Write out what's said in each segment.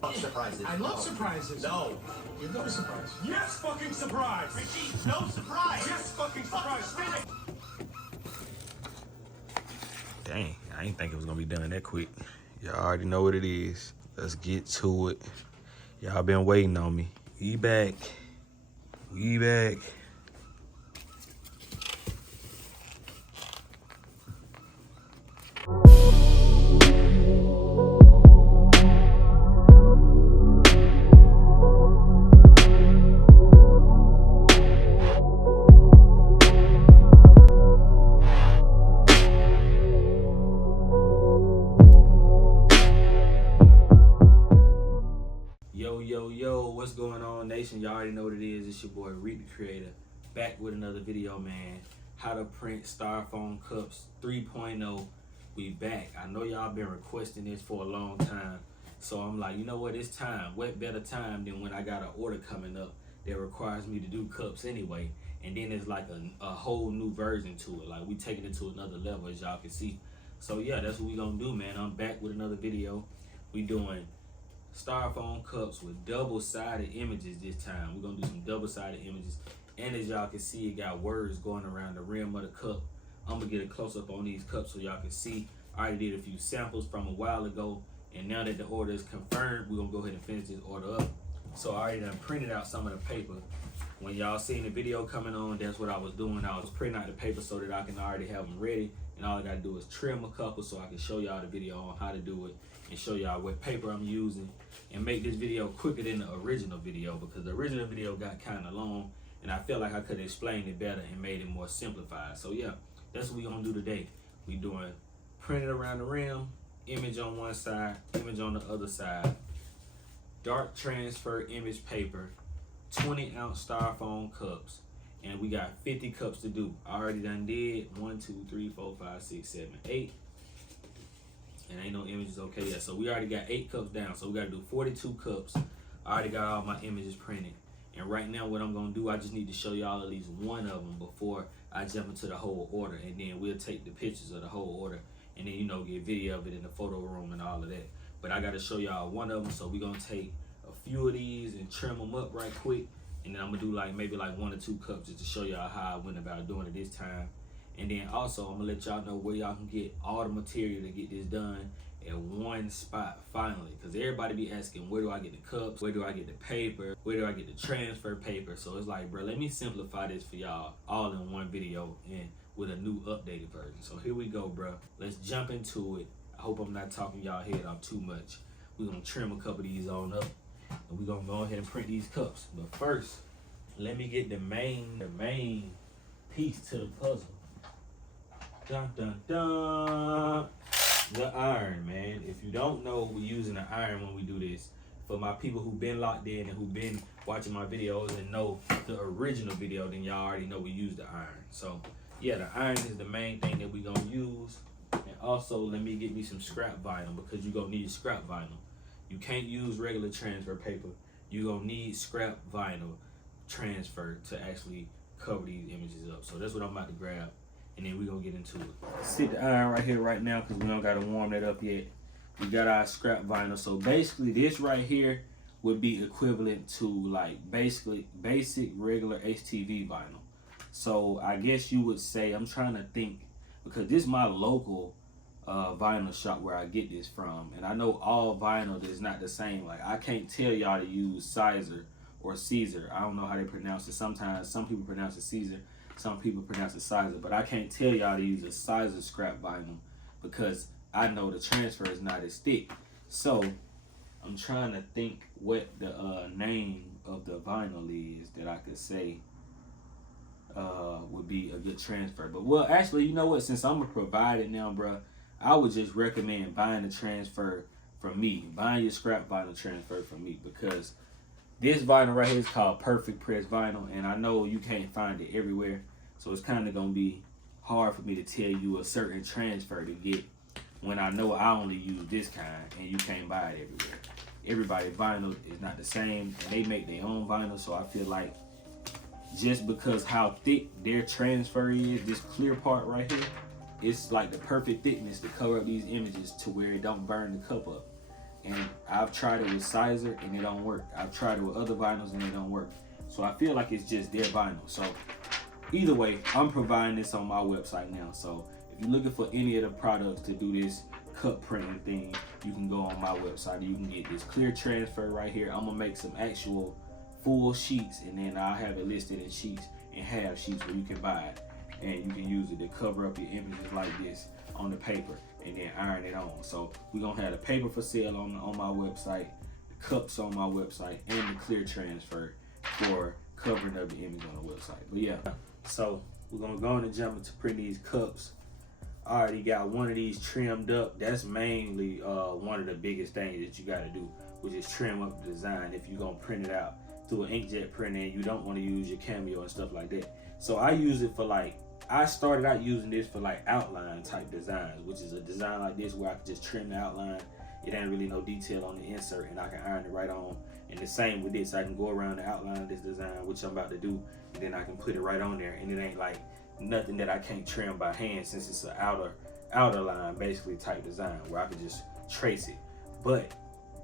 Fuck surprises. I love surprises. No. You love a surprise. Yes, fucking surprise. Richie, no surprise. Yes, fucking surprise. Dang, I didn't think it was gonna be done that quick. Y'all already know what it is. Let's get to it. Y'all been waiting on me. We back. We back. Yo, what's going on, nation? Y'all already know what it is. It's your boy, Reed the Creator, back with another video, man. How to print Styrofoam cups 3.0. We back. I know y'all been requesting this for a long time. So I'm like, you know what? It's time. What better time than when I got an order coming up that requires me to do cups anyway. And then it's like a whole new version to it. Like, we taking it to another level, as y'all can see. So yeah, that's what we gonna do, man. I'm back with another video. We doing Styrofoam cups with double-sided images this time. We're gonna do some double-sided images, and as y'all can see, it got words going around the rim of the cup. I'm gonna get a close-up on these cups so y'all can see. I already did a few samples from a while ago, and now that the order is confirmed, we're gonna go ahead and finish this order up. So I already done printed out some of the paper. When y'all seen the video coming on, that's what I was doing. I was printing out the paper so that I can already have them ready, and all I gotta do is trim a couple so I can show y'all the video on how to do it and show y'all what paper I'm using and make this video quicker than the original video, because the original video got kind of long and I felt like I could explain it better and made it more simplified. So yeah, that's what we gonna do today. We doing printed around the rim, image on one side, image on the other side, dark transfer image paper, 20-ounce Styrofoam cups, and we got 50 cups to do. I already done did 1, 2, 3, 4, 5, 6, 7, 8. And ain't no images okay yet. So we already got 8 cups down. So we gotta do 42 cups. I already got all my images printed. And right now what I'm gonna do, I just need to show y'all at least one of them before I jump into the whole order. And then we'll take the pictures of the whole order and then, you know, get video of it in the photo room and all of that. But I gotta show y'all one of them. So we're gonna take a few of these and trim them up right quick. And then I'm gonna do like maybe like 1 or 2 cups just to show y'all how I went about doing it this time. And then also, I'm gonna let y'all know where y'all can get all the material to get this done at one spot finally. Because everybody be asking, where do I get the cups? Where do I get the paper? Where do I get the transfer paper? So it's like, bro, let me simplify this for y'all all in one video and with a new updated version. So here we go, bro. Let's jump into it. I hope I'm not talking y'all head off too much. We're gonna trim a couple of these on up and we're gonna go ahead and print these cups. But first, let me get the main piece to the puzzle. Dun, dun, dun. The iron, man. If you don't know, we're using an iron when we do this. For my people who've been locked in and who've been watching my videos and know the original video, then y'all already know we use the iron. So yeah, the iron is the main thing that we're gonna use. And also, let me get me some scrap vinyl, because you're gonna need scrap vinyl. You can't use regular transfer paper. You're gonna need scrap vinyl transfer to actually cover these images up. So that's what I'm about to grab. And then we're gonna get into it. Sit the iron right here right now, because we don't gotta warm that up yet. We got our scrap vinyl. So basically this right here would be equivalent to like basically basic regular HTV vinyl. So I guess you would say, I'm trying to think, because this is my local vinyl shop where I get this from. And I know all vinyl is not the same. Like, I can't tell y'all to use Sizer or Caesar. I don't know how they pronounce it. Sometimes some people pronounce it Caesar. Some people pronounce it Sizer, but I can't tell y'all to use a Sizer scrap vinyl because I know the transfer is not as thick. So I'm trying to think what the name of the vinyl is that I could say would be a good transfer. But well, actually, you know what? Since I'm gonna provide it now, bro, I would just recommend buying the transfer from me. Buying your scrap vinyl transfer from me, because this vinyl right here is called Perfect Press Vinyl, and I know you can't find it everywhere. So it's kind of going to be hard for me to tell you a certain transfer to get when I know I only use this kind and you can't buy it everywhere. Everybody's vinyl is not the same, and they make their own vinyl. So I feel like just because how thick their transfer is, this clear part right here, it's like the perfect thickness to cover up these images to where it don't burn the cup up. and I've tried it with Sizer and it don't work. I've tried it with other vinyls and it don't work. So I feel like it's just their vinyl. So either way, I'm providing this on my website now. So if you're looking for any of the products to do this cup printing thing, you can go on my website. You can get this clear transfer right here. I'm gonna make some actual full sheets, and then I'll have it listed in sheets and half sheets where you can buy it, and you can use it to cover up your images like this on the paper and then iron it on. So we're gonna have the paper for sale on my website, the cups on my website, and the clear transfer for covering up the image on the website. But yeah, so we're gonna go on and jump into print these cups. I already got one of these trimmed up. That's mainly one of the biggest things that you got to do, which is trim up the design if you're gonna print it out through an inkjet printer and you don't want to use your Cameo and stuff like that. So I use it for like, I started out using this for like outline type designs, which is a design like this where I can just trim the outline. It ain't really no detail on the insert and I can iron it right on. And the same with this, I can go around the outline of this design, which I'm about to do, and then I can put it right on there, and it ain't like nothing that I can't trim by hand, since it's an outer line basically type design where I can just trace it. But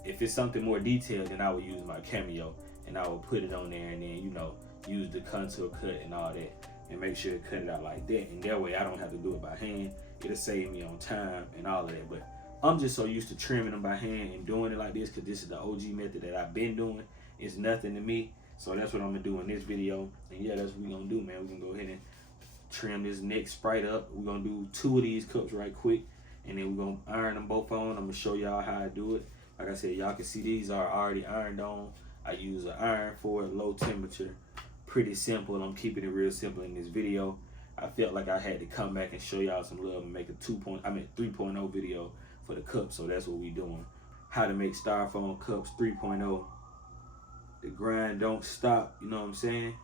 if it's something more detailed, then I would use my Cameo and I will put it on there, and then, you know, use the contour cut and all that, and make sure to cut it out like that. And that way I don't have to do it by hand. It'll save me on time and all of that. But I'm just so used to trimming them by hand and doing it like this, because this is the OG method that I've been doing. It's nothing to me. So that's what I'm gonna do in this video. And yeah, that's what we're gonna do, man. We're gonna go ahead and trim this next Sprite up. We're gonna do 2 of these cups right quick, and then we're gonna iron them both on. I'm gonna show y'all how I do it. Like I said, y'all can see these are already ironed on. I use an iron for it, low temperature. Pretty simple. I'm keeping it real simple in this video. I felt like I had to come back and show y'all some love and make a 3.0 video for the cup. So that's what we doing. How to make styrofoam cups 3.0. The grind don't stop, you know what I'm saying?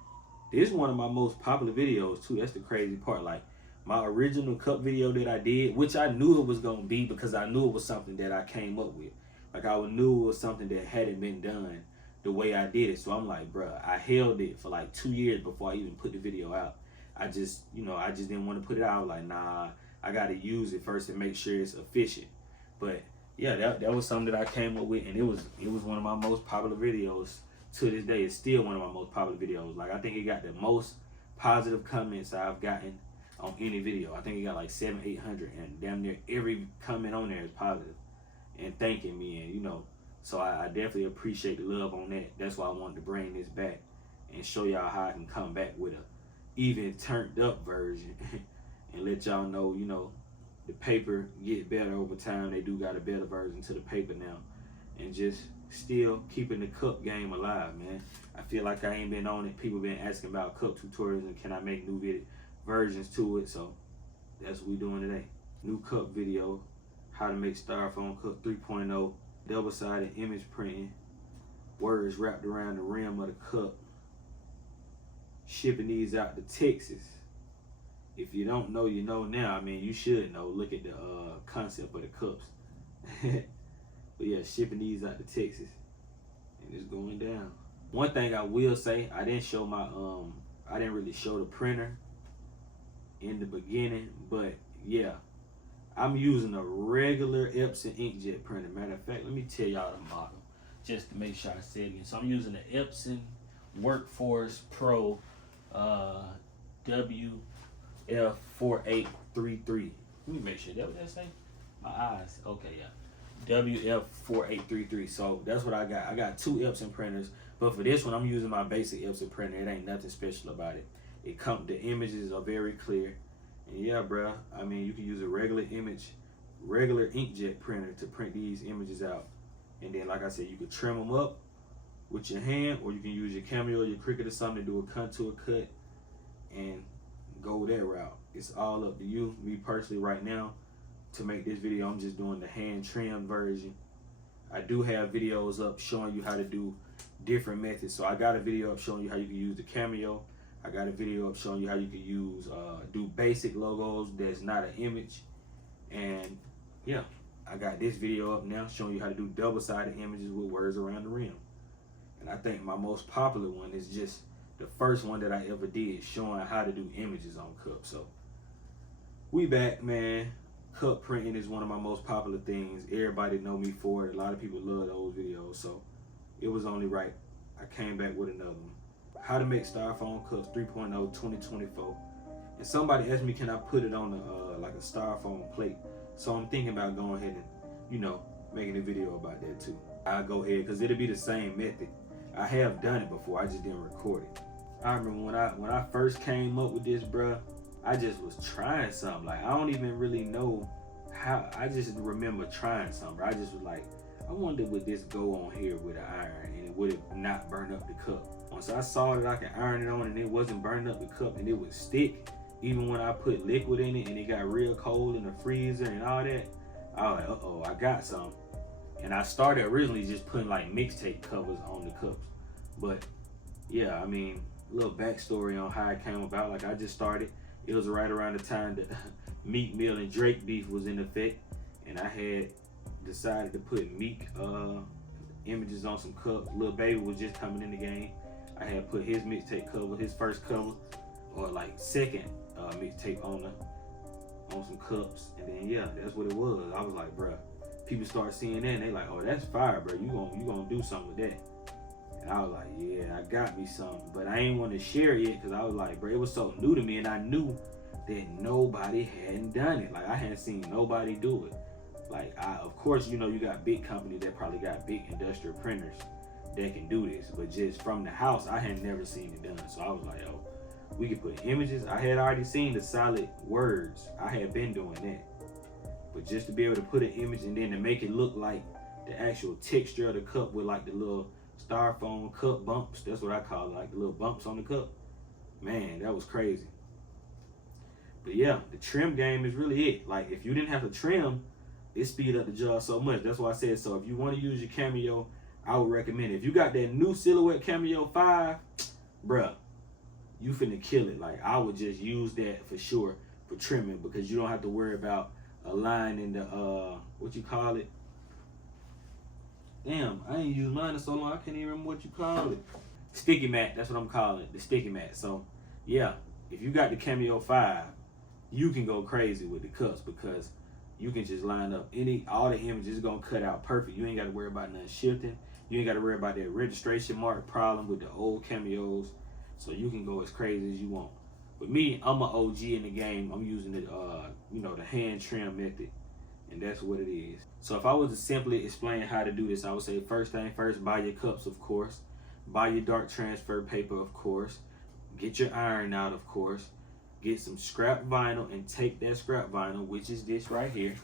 This is one of my most popular videos too. That's the crazy part. Like my original cup video that I did, which I knew it was gonna be because I knew it was something that I came up with. Like I knew it was something that hadn't been done the way I did it. So I'm like, bruh, I held it for like 2 years before I even put the video out. I just didn't want to put it out. I was like, nah, I gotta use it first and make sure it's efficient. But yeah, that was something that I came up with, and it was one of my most popular videos. To this day, it's still one of my most popular videos. Like I think it got the most positive comments I've gotten on any video. I think it got like 700-800, and damn near every comment on there is positive and thanking me, and you know, so I definitely appreciate the love on that. That's why I wanted to bring this back and show y'all how I can come back with a even turned up version and let y'all know, you know, the paper get better over time. They do got a better version to the paper now, and just still keeping the cup game alive, man. I feel like I ain't been on it. People been asking about cup tutorials and can I make new versions to it. So that's what we doing today. New cup video, how to make styrofoam cup 3.0, double-sided image printing, words wrapped around the rim of the cup, shipping these out to Texas. If you don't know, you know now. I mean, you should know. Look at the concept of the cups. But yeah, shipping these out to Texas, and it's going down. One thing I will say, I didn't show my I didn't really show the printer in the beginning, but yeah, I'm using a regular Epson inkjet printer. Matter of fact, let me tell y'all the model just to make sure I say it again. So I'm using the Epson Workforce Pro WF4833. Let me make sure that what that say. My eyes. Okay, yeah. WF4833. So that's what I got. I got 2 Epson printers, but for this one I'm using my basic Epson printer. It ain't nothing special about it. The images are very clear, and yeah, bruh, I mean, you can use a regular inkjet printer to print these images out, and then like I said, you can trim them up with your hand, or you can use your Cameo or your Cricut or something to do a contour cut and go that route. It's all up to you. Me personally, right now, to make this video, I'm just doing the hand trimmed version. I do have videos up showing you how to do different methods. So I got a video up showing you how you can use the Cameo. I got a video up showing you how you can use do basic logos that's not an image. And yeah, I got this video up now showing you how to do double-sided images with words around the rim. And I think my most popular one is just the first one that I ever did, showing how to do images on cups. So we back, man. cup printing is one of my most popular things. Everybody know me for it. A lot of people love those videos, so it was only right I came back with another one. How to make styrofoam cups 3.0 2024. And somebody asked me, can I put it on like a styrofoam plate? So I'm thinking about going ahead and, you know, making a video about that too. I'll go ahead, because it'll be the same method. I have done it before, I just didn't record it. I remember when I first came up with this, bruh, I just was trying something. Like, I don't even really know how. I just remember trying something. I just was like, I wonder would this go on here with an iron, and it would have not burn up the cup. Once I saw that I could iron it on and it wasn't burning up the cup and it would stick, even when I put liquid in it and it got real cold in the freezer and all that, I was like, uh-oh, I got some. And I started originally just putting like mixtape covers on the cups. But yeah, I mean, a little backstory on how it came about. Like, I just started, it was right around the time that Meek Mill and Drake beef was in effect, and I had decided to put Meek images on some cups. Lil Baby was just coming in the game. I had put his mixtape cover, his first cover, or like second mixtape on some cups, and then yeah, that's what it was. I was like, bruh, people start seeing that and they like, oh, that's fire, bro. You gonna do something with that. And I was like, yeah, I got me something. But I ain't want to share it yet because I was like, bro, it was so new to me, and I knew that nobody hadn't done it. Like, I hadn't seen nobody do it. Like, of course, you know, you got big companies that probably got big industrial printers that can do this. But just from the house, I had never seen it done. So I was like, oh, we could put images. I had already seen the solid words. I had been doing that. But just to be able to put an image and then to make it look like the actual texture of the cup with like the little styrofoam cup bumps, that's what I call it, like the little bumps on the cup. Man, that was crazy. But yeah, the trim game is really it. Like, if you didn't have to trim, it speed up the job so much. That's why I said, so if you want to use your Cameo, I would recommend it. If you got that new Silhouette Cameo 5, bruh, you finna kill it. Like, I would just use that for sure for trimming, because you don't have to worry about aligning the what you call it. Damn, I ain't used mine in so long I can't even remember what you call it. Sticky mat, that's what I'm calling it, the sticky mat. So yeah, if you got the Cameo 5, you can go crazy with the cups, because you can just line up all the images gonna cut out perfect. You ain't gotta worry about nothing shifting. You ain't gotta worry about that registration mark problem with the old Cameos. So you can go as crazy as you want. With me, I'm an OG in the game. I'm using the you know, the hand trim method, and that's what it is. So if I was to simply explain how to do this, I would say first thing first, buy your cups, of course. Buy your dark transfer paper, of course. Get your iron out, of course. Get some scrap vinyl and take that scrap vinyl, which is this right here,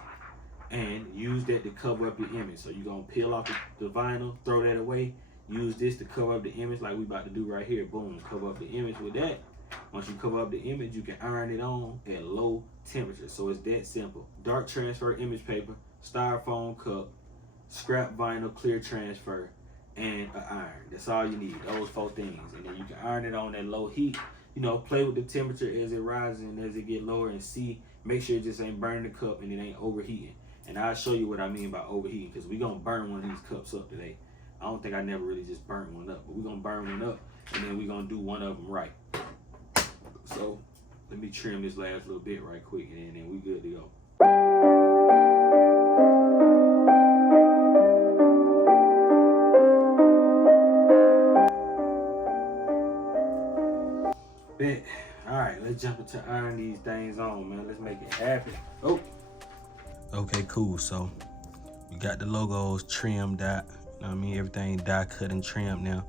and use that to cover up your image. So you're gonna peel off the vinyl, throw that away, use this to cover up the image like we about to do right here. Boom, cover up the image with that. Once you cover up the image, you can iron it on at low temperature. So it's that simple. Dark transfer image paper, styrofoam cup, scrap vinyl clear transfer, and an iron. That's all you need, those 4 things. And then you can iron it on at low heat. You know, play with the temperature as it rises and as it get lower, and see, make sure it just ain't burning the cup and it ain't overheating. And I'll show you what I mean by overheating, because we're gonna burn one of these cups up today. I don't think I never really just burnt one up, but we're gonna burn one up, and then we're gonna do one of them right. So let me trim this last little bit right quick, and then we good to go. Bet. All right, let's jump into iron these things on, man. Let's make it happen. Oh. Okay, cool. So we got the logos trimmed out. You know what I mean? Everything die cut and trimmed now.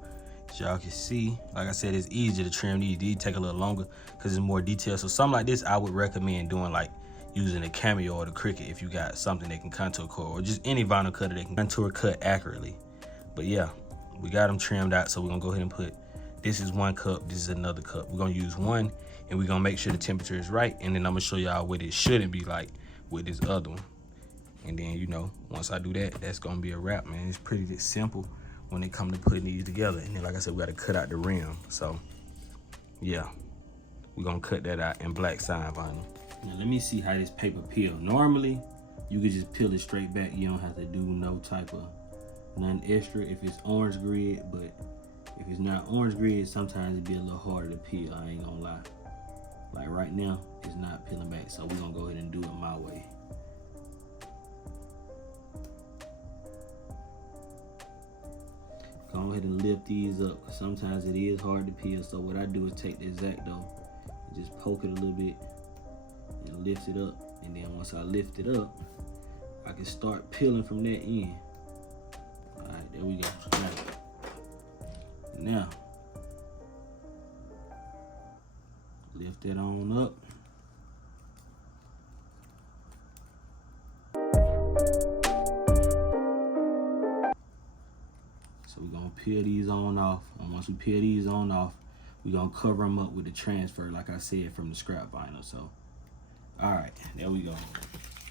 As y'all can see, like I said, it's easier to trim these. These take a little longer because it's more detailed. So something like this, I would recommend doing, like using a Cameo or the Cricut if you got something that can contour cut, or just any vinyl cutter that can contour cut accurately. But yeah, we got them trimmed out. So we're gonna go ahead and put, this is 1 cup, this is another cup. We're gonna use 1, and we're gonna make sure the temperature is right. And then I'm gonna show y'all what it shouldn't be like with this other one. And then, you know, once I do that, that's gonna be a wrap, man. It's pretty simple when it comes to putting these together. And then, like I said, we gotta cut out the rim. So yeah, we're gonna cut that out in black sign vinyl. Now let me see how this paper peel. Normally, you can just peel it straight back. You don't have to do no type of nothing extra if it's orange grid, but if it's not orange grid, sometimes it'd be a little harder to peel, I ain't gonna lie. Like right now, it's not peeling back, so we're gonna go ahead and do it my way. go ahead and lift these up. Sometimes it is hard to peel, so what I do is take the X-Acto and just poke it a little bit and lift it up. And then once I lift it up, I can start peeling from that end. All right, there we go. Now, lift that on up. So we're gonna peel these on off. And once we peel these on off, we're gonna cover them up with the transfer, like I said, from the scrap vinyl. So, all right, there we go.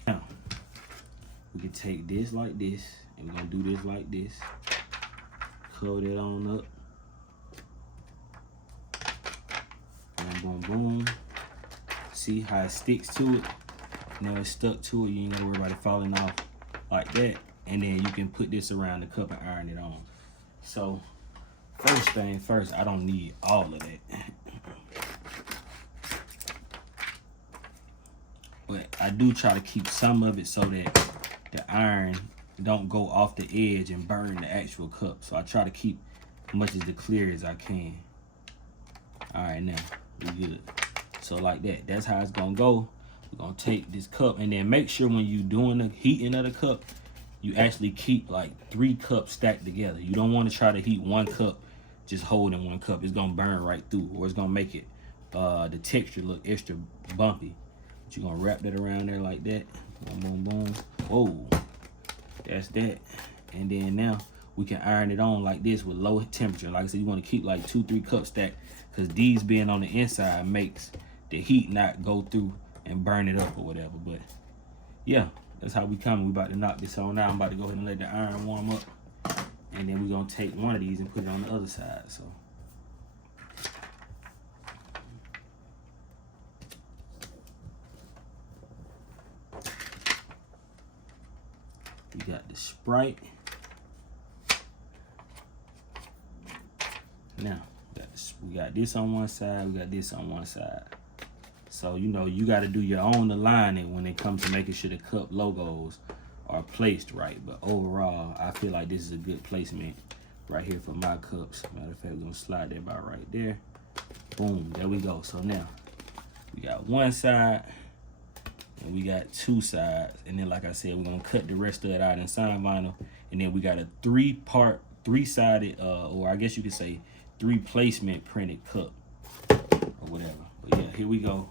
Now, we can take this like this, and we're gonna do this like this. Cover that on up. Boom, boom, boom. See how it sticks to it? Now it's stuck to it. You ain't gotta worry about it falling off like that. And then you can put this around the cup and iron it on. So, first thing first, I don't need all of that. But I do try to keep some of it so that the iron don't go off the edge and burn the actual cup. So I try to keep as much as the clear as I can. All right, now we good. So like that, that's how it's gonna go. We're gonna take this cup and then make sure when you doing the heating of the cup, you actually keep like 3 cups stacked together. You don't want to try to heat 1 cup, just holding 1 cup. It's gonna burn right through, or it's gonna make it the texture look extra bumpy. But you're gonna wrap that around there like that. Boom, boom, boom. Whoa, that's that. And then now we can iron it on like this with low temperature. Like I said, you want to keep like 2-3 cups stacked, because these being on the inside makes the heat not go through and burn it up or whatever. But yeah, that's how we coming. We about to knock this on out. I'm about to go ahead and let the iron warm up, and then we're gonna take one of these and put it on the other side. So we got the Sprite. Now we got this on one side, we got this on one side. So, you know, you got to do your own aligning when it comes to making sure the cup logos are placed right. But overall, I feel like this is a good placement right here for my cups. Matter of fact, we're going to slide that about right there. Boom, there we go. So now, we got one side, and we got 2 sides. And then, like I said, we're going to cut the rest of it out in sign vinyl. And then we got a 3-sided, or I guess you could say 3 placement printed cup or whatever. But yeah, here we go.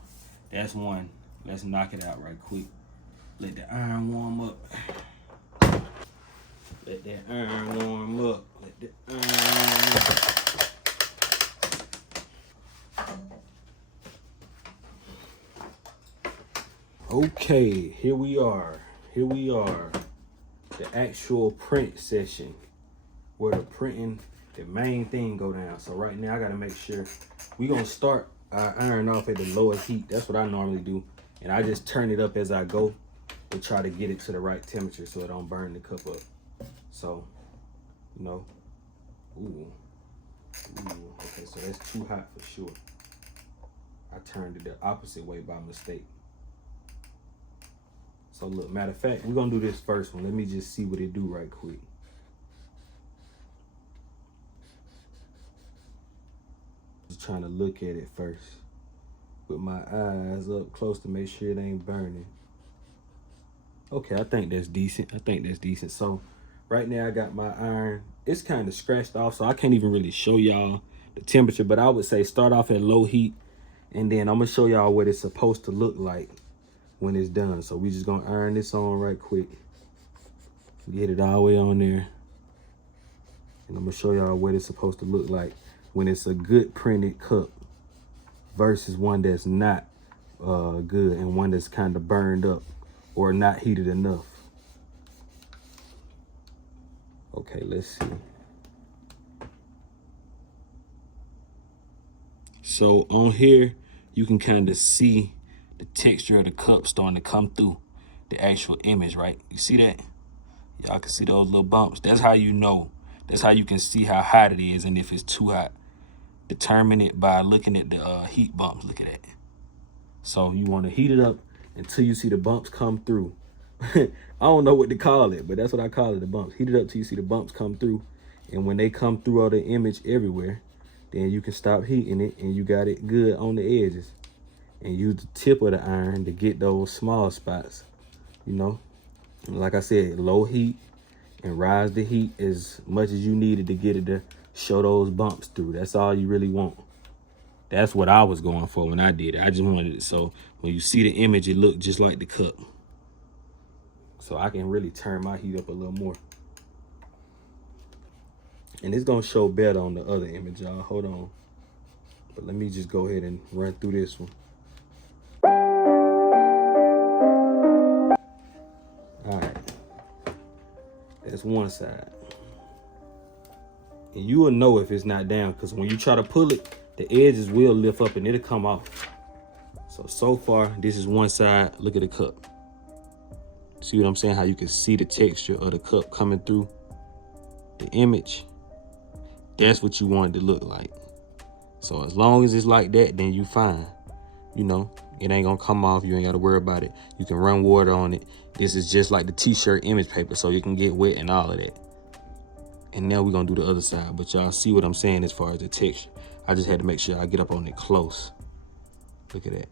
That's one. Let's knock it out right quick. Let the iron warm up. Let that iron warm up. Let the iron warm up. Okay, here we are. Here we are. The actual print session where the printing, the main thing go down. So right now I gotta make sure we're gonna start our iron off at the lowest heat. That's what I normally do. And I just turn it up as I go to try to get it to the right temperature so it don't burn the cup up. So, you know, ooh, okay, so that's too hot for sure. I turned it the opposite way by mistake. So look, matter of fact, we're gonna do this first one. Let me just see what it do right quick. Just trying to look at it first with my eyes up close to make sure it ain't burning. Okay, I think that's decent. So right now I got my iron. It's kind of scratched off, so I can't even really show y'all the temperature, but I would say start off at low heat, and then I'm gonna show y'all what it's supposed to look like when it's done. So we just gonna iron this on right quick. Get it all the way on there. And I'm gonna show y'all what it's supposed to look like when it's a good printed cup versus one that's not good, and one that's kind of burned up or not heated enough. Okay, let's see. So on here, you can kind of see the texture of the cup starting to come through the actual image, right? You see that? Y'all can see those little bumps. That's how you know. That's how you can see how hot it is and if it's too hot. Determine it by looking at the heat bumps. Look at that. So you want to heat it up until you see the bumps come through. I don't know what to call it, but that's what I call it, the bumps. Heat it up till you see the bumps come through. And when they come through all the image everywhere, then you can stop heating it and you got it good on the edges. And use the tip of the iron to get those small spots, you know. Like I said, low heat and rise the heat as much as you needed to get it to show those bumps through. That's all you really want. That's what I was going for when I did it. I just wanted it so when you see the image, it looked just like the cup. So I can really turn my heat up a little more. And it's gonna show better on the other image, y'all. Hold on. But let me just go ahead and run through this one. All right, that's one side. And you will know if it's not down, because when you try to pull it, the edges will lift up and it'll come off. So far, this is one side. Look at the cup. See what I'm saying? How you can see the texture of the cup coming through the image. That's what you want it to look like. So as long as it's like that, then you fine. You know, it ain't gonna come off. You ain't gotta worry about it. You can run water on it. This is just like the t-shirt image paper, so you can get wet and all of that. And now we're gonna do the other side, but y'all see what I'm saying as far as the texture. I just had to make sure I get up on it close. Look at that.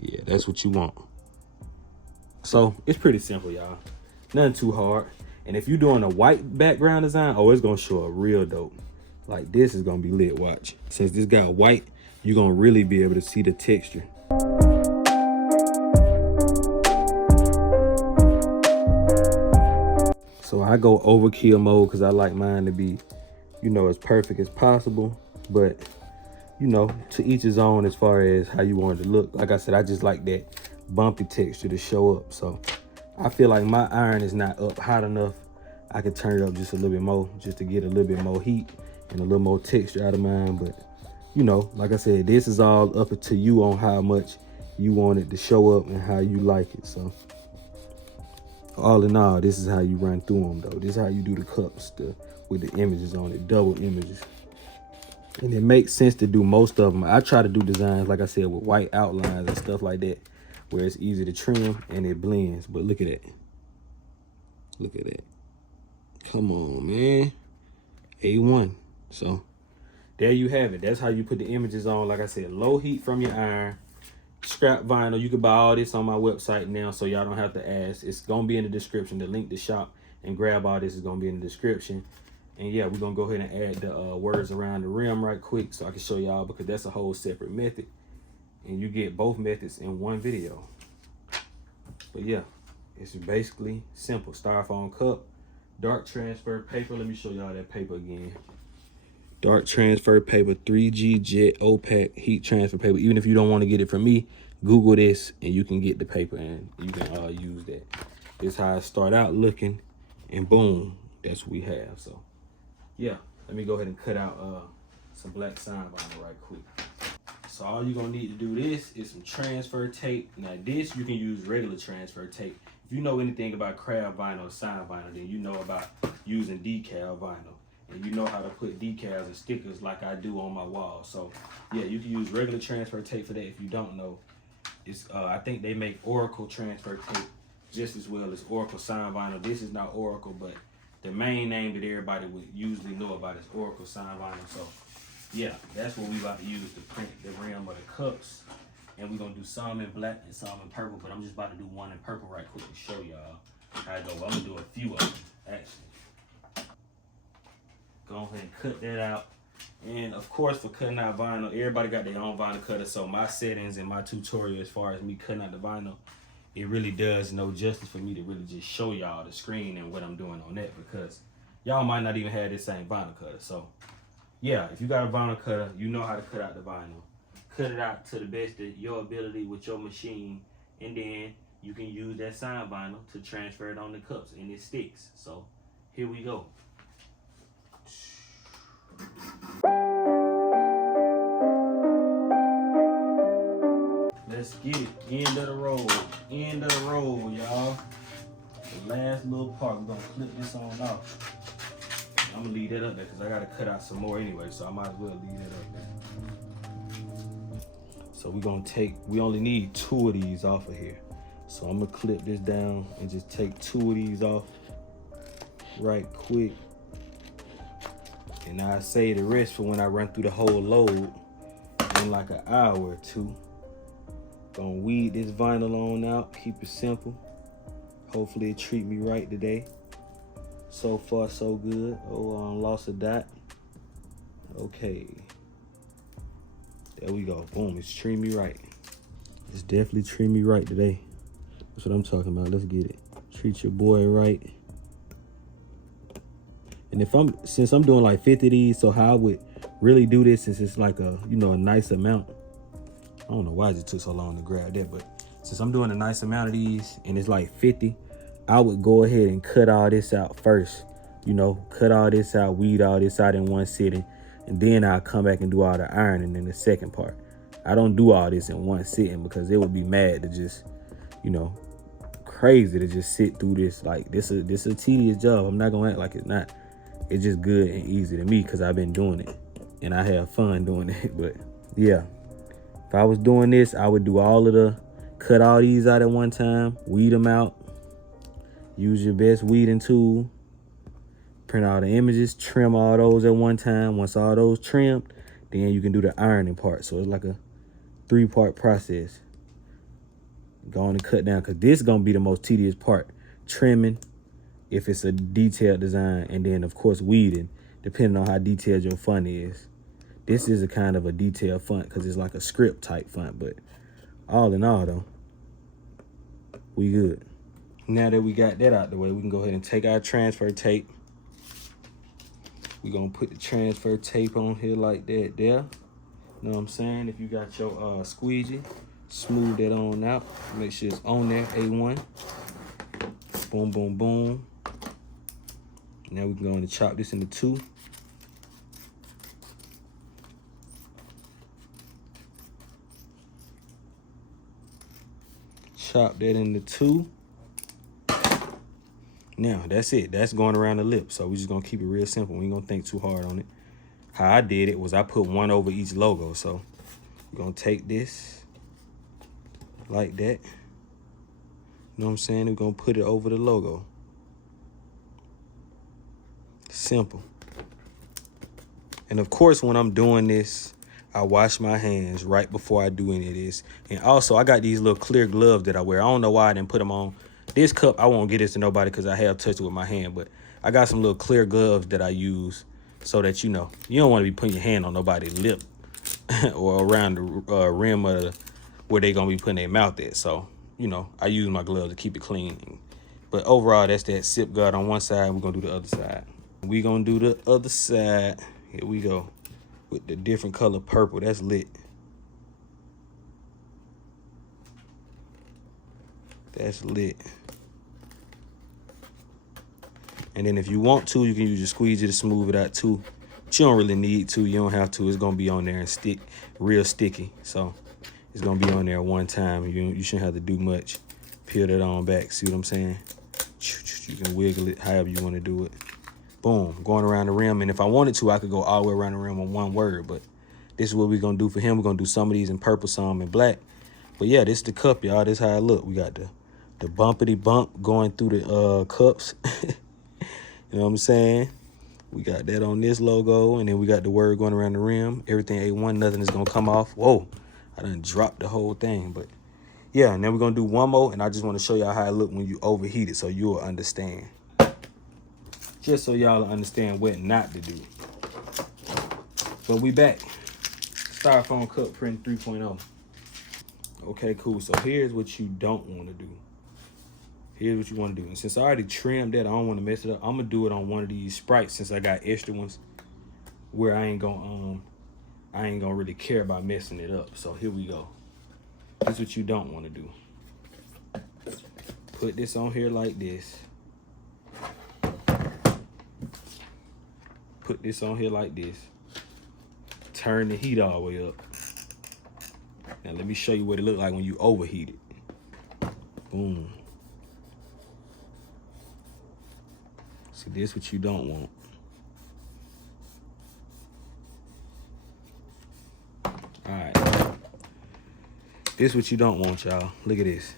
Yeah, that's what you want. So it's pretty simple, y'all. Nothing too hard. And if you're doing a white background design, oh, it's gonna show up real dope. Like this is gonna be lit, watch. Since this got white, you're gonna really be able to see the texture. So I go overkill mode because I like mine to be, you know, as perfect as possible. But, you know, to each his own as far as how you want it to look. Like I said, I just like that bumpy texture to show up. So I feel like my iron is not up hot enough. I could turn it up just a little bit more, just to get a little bit more heat and a little more texture out of mine. But, you know, like I said, this is all up to you on how much you want it to show up and how you like it. So all in all, this is how you run through them, though. This is how you do the cups with the images on it, double images. And it makes sense to do most of them. I try to do designs, like I said, with white outlines and stuff like that, where it's easy to trim and it blends. But look at that. Look at that. Come on, man. A1. So there you have it. That's how you put the images on. Like I said, low heat from your iron. Scrap vinyl. You can buy all this on my website now, so y'all don't have to ask. It's gonna be in the description. The link to shop and grab all this is gonna be in the description. And yeah, we're gonna go ahead and add the words around the rim right quick so I can show y'all, because that's a whole separate method, and you get both methods in one video. But yeah, it's basically simple. Styrofoam cup, dark transfer paper. Let me show y'all that paper again. Dark transfer paper, 3G jet opaque heat transfer paper. Even if you don't want to get it from me, Google this and you can get the paper and you can use that. This is how it start out looking, and boom, that's what we have. So yeah, let me go ahead and cut out some black sign vinyl right quick. So all you're gonna need to do this is some transfer tape. Now this, you can use regular transfer tape. If you know anything about craft vinyl, sign vinyl, then you know about using decal vinyl. And you know how to put decals and stickers like I do on my wall. So yeah, you can use regular transfer tape for that. If you don't know, it's I think they make Oracle transfer tape just as well as Oracle sign vinyl. This is not Oracle, but the main name that everybody would usually know about is Oracle sign vinyl. So yeah, that's what we about to use to print the rim of the cups. And we're gonna do some in black and some in purple, but I'm just about to do one in purple right quick to show y'all how it go. I'm gonna do a few of them actually. Go ahead and cut that out. And of course, for cutting out vinyl, everybody got their own vinyl cutter. So my settings and my tutorial as far as me cutting out the vinyl, it really does no justice for me to really just show y'all the screen and what I'm doing on that, because y'all might not even have this same vinyl cutter. So yeah, if you got a vinyl cutter, you know how to cut out the vinyl. Cut it out to the best of your ability with your machine, and then you can use that sign vinyl to transfer it on the cups and it sticks. So here we go. Let's get it. End of the road. End of the road, y'all. The last little part, we're gonna clip this on off. I'm gonna leave that up there because I gotta cut out some more anyway, so I might as well leave that up there. So we're gonna we only need 2 of these off of here. So I'm gonna clip this down and just take 2 of these off right quick. And I save the rest for when I run through the whole load in like an hour or two. Gonna weed this vinyl on out, keep it simple. Hopefully it treat me right today. So far, so good. Oh, I lost a dot. Okay. There we go. Boom, it's treat me right. It's definitely treat me right today. That's what I'm talking about. Let's get it. Treat your boy right. And since I'm doing like 50 of these, so how I would really do this, since it's like a, you know, a nice amount. I don't know why it took so long to grab that, but since I'm doing a nice amount of these and it's like 50, I would go ahead and cut all this out first. You know, cut all this out, weed all this out in one sitting, and then I'll come back and do all the ironing in the second part. I don't do all this in one sitting because it would be mad to just, you know, crazy to just sit through this. Like this a tedious job. I'm not gonna act like it's not. It's just good and easy to me because I've been doing it and I have fun doing it. But yeah, if I was doing this, I would do cut all these out at one time, weed them out, use your best weeding tool, print all the images, trim all those at one time. Once all those trimmed, then you can do the ironing part. So it's like a 3-part process. Go on and cut down, because this is going to be the most tedious part. Trimming, if it's a detailed design, and then of course weeding, depending on how detailed your font is. This is a kind of a detailed font because it's like a script type font, but all in all though, we good. Now that we got that out the way, we can go ahead and take our transfer tape. We're gonna put the transfer tape on here like that there. You know what I'm saying? If you got your squeegee, smooth that on out. Make sure it's on there, A1. Boom, boom, boom. Now we can go and chop this into 2. Chop that into 2. Now, that's it. That's going around the lip. So we're just going to keep it real simple. We ain't going to think too hard on it. How I did it was I put 1 over each logo. So we're going to take this like that. You know what I'm saying? We're going to put it over the logo. Simple. And of course, when I'm doing this, I wash my hands right before I do any of this. And also, I got these little clear gloves that I wear. I don't know why I didn't put them on. This cup, I won't get this to nobody because I have touched it with my hand. But I got some little clear gloves that I use so that, you know, you don't want to be putting your hand on nobody's lip or around the rim of where they going to be putting their mouth at. So, you know, I use my gloves to keep it clean. But overall, that's that sip guard on one side. We're going to do the other side. We're going to do the other side. Here we go. With the different color purple. That's lit. That's lit. And then if you want to, you can use your squeegee to smooth it out too. But you don't really need to. You don't have to. It's going to be on there and stick real sticky. So it's going to be on there one time. You shouldn't have to do much. Peel that on back. See what I'm saying? You can wiggle it however you want to do it. Boom, going around the rim. And if I wanted to, I could go all the way around the rim on one word. But this is what we're going to do for him. We're going to do some of these in purple, some in black. But yeah, this is the cup, y'all. This is how it look. We got the bumpity bump going through the cups. You know what I'm saying? We got that on this logo. And then we got the word going around the rim. Everything A1, nothing is going to come off. Whoa, I done dropped the whole thing. But yeah, and then we're going to do one more. And I just want to show y'all how it look when you overheat it so you'll understand. Just so y'all understand what not to do. But we back. Styrofoam cup print 3.0. Okay, cool. So here's what you don't want to do. Here's what you want to do. And since I already trimmed that, I don't want to mess it up. I'm gonna do it on one of these sprites since I got extra ones where I ain't gonna really care about messing it up. So here we go. This is what you don't want to do. Put this on here like this. Put this on here like this. Turn the heat all the way up. Now let me show you what it look like when you overheat it. Boom. See, this what you don't want. All right. This what you don't want, y'all. Look at this.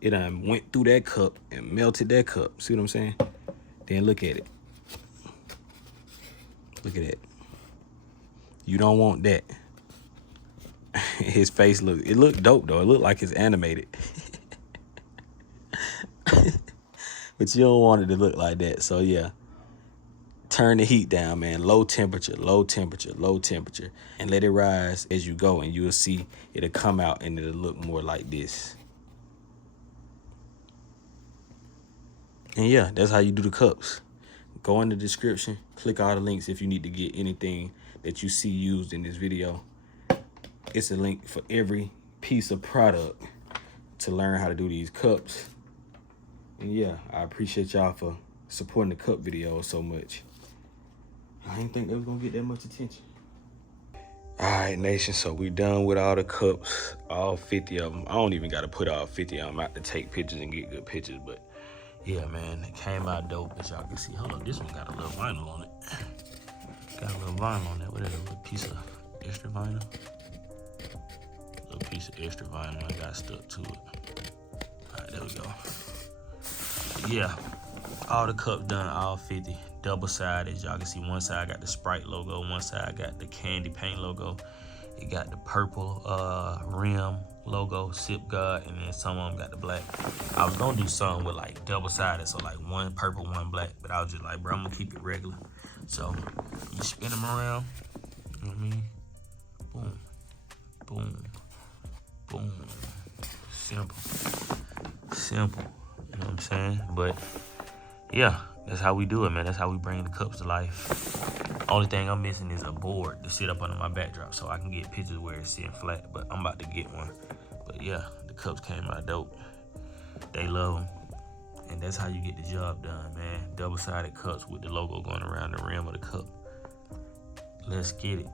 It done went through that cup and melted that cup. See what I'm saying? Then look at it. Look at that. You don't want that. His face looked dope though. It looked like it's animated. But you don't want it to look like that. So yeah. Turn the heat down, man. Low temperature, low temperature, low temperature. And let it rise as you go, and you'll see it'll come out and it'll look more like this. And yeah, that's how you do the cups. Go in the description, click all the links if you need to get anything that you see used in this video. It's a link for every piece of product to learn how to do these cups. And yeah, I appreciate y'all for supporting the cup videos so much. I didn't think they was gonna get that much attention. All right, nation, so we done with all the cups, all 50 of them. I don't even gotta put all 50 of them out to take pictures and get good pictures, but yeah, man, it came out dope, as y'all can see. Hold up, this one got a little vinyl on it. Got a little vinyl on that. What is it, a little piece of extra vinyl? A little piece of extra vinyl, I got stuck to it. All right, there we go. Yeah, all the cups done, all 50. Double-sided, y'all can see one side got the Sprite logo, one side got the candy paint logo. It got the purple rim logo, sip guard, and then some of them got the black. I was gonna do something with like double-sided, so like one purple, one black, but I was just like, bro, I'm gonna keep it regular. So you spin them around, you know what I mean? Boom, boom, boom. Simple, simple, you know what I'm saying? But yeah, that's how we do it, man. That's how we bring the cups to life. Only thing I'm missing is a board to sit up under my backdrop so I can get pictures where it's sitting flat, but I'm about to get one. But yeah, the cups came out dope. They love them. And that's how you get the job done, man. Double-sided cups with the logo going around the rim of the cup. Let's get it.